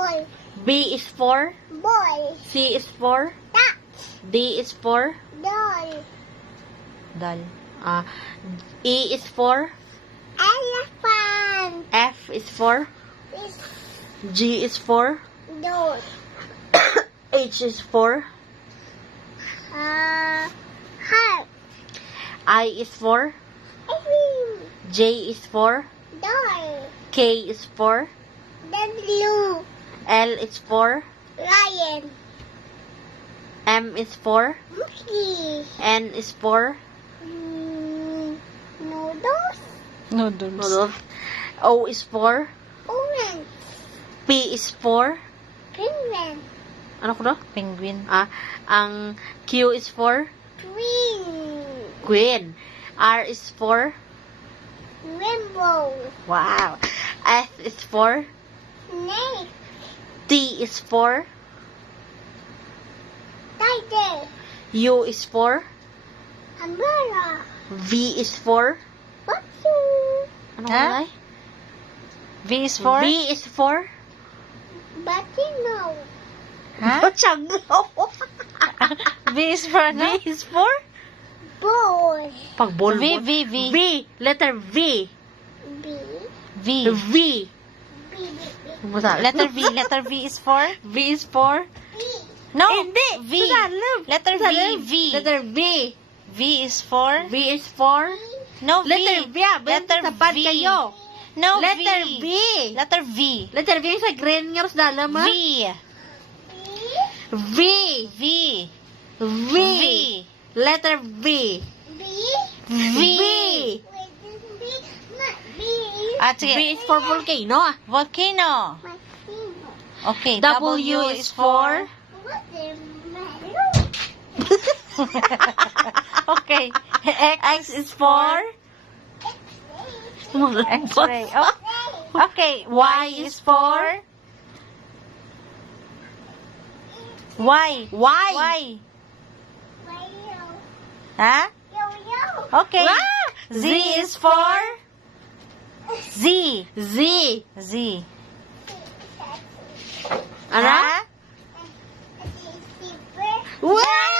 Boy. B is for? Boy. C is for? Duck. D is for? Doll. Dal. E is for? Elephant. F is for? Is G is for? doll. H is for? Heart. I is for? J is for? Doll. K is for? W. L is for? Lion. M is for? Monkey. N is for? Noodles. Noodles. Noodles. O is for? Orange. P is for? Penguin. Ano ko na? Penguin. Ang Q is for? Green. Queen. R is for? Rainbow. Wow. S is for? Snake. T is for? Tiger. U is for? Umbrella. V is for? Batu. Ano Ha? kulay? V is for? V is for? Batino. Ha? Changlo. V is for V ano? is for? Boy. Pagbol. V. V. Letter V. B. V. V. B. Letter V. Letter V is for? V is for? B. No. Hindi. V. Salam. Letter V. Salam. V. Letter V. V is for? V is for? No, V. Letter V. Letter Tapad V. kayo. No, Letter V. V. Letter V. Letter V sa green nga sa dalam ha? V. V. V. V. V. Letter V. B. V. Wait, B. Not B. Sige. V is for volcano. Volcano. Batino. Okay. W is for? What the matter? Okay. X is for? X-ray. Oh. Okay. Y is for? Y. Y. Y. Yo. Ha? Yo, yo. Okay. Wow. Z is for? Z. Z. Z. Ano? Ha? Zipper. Wow!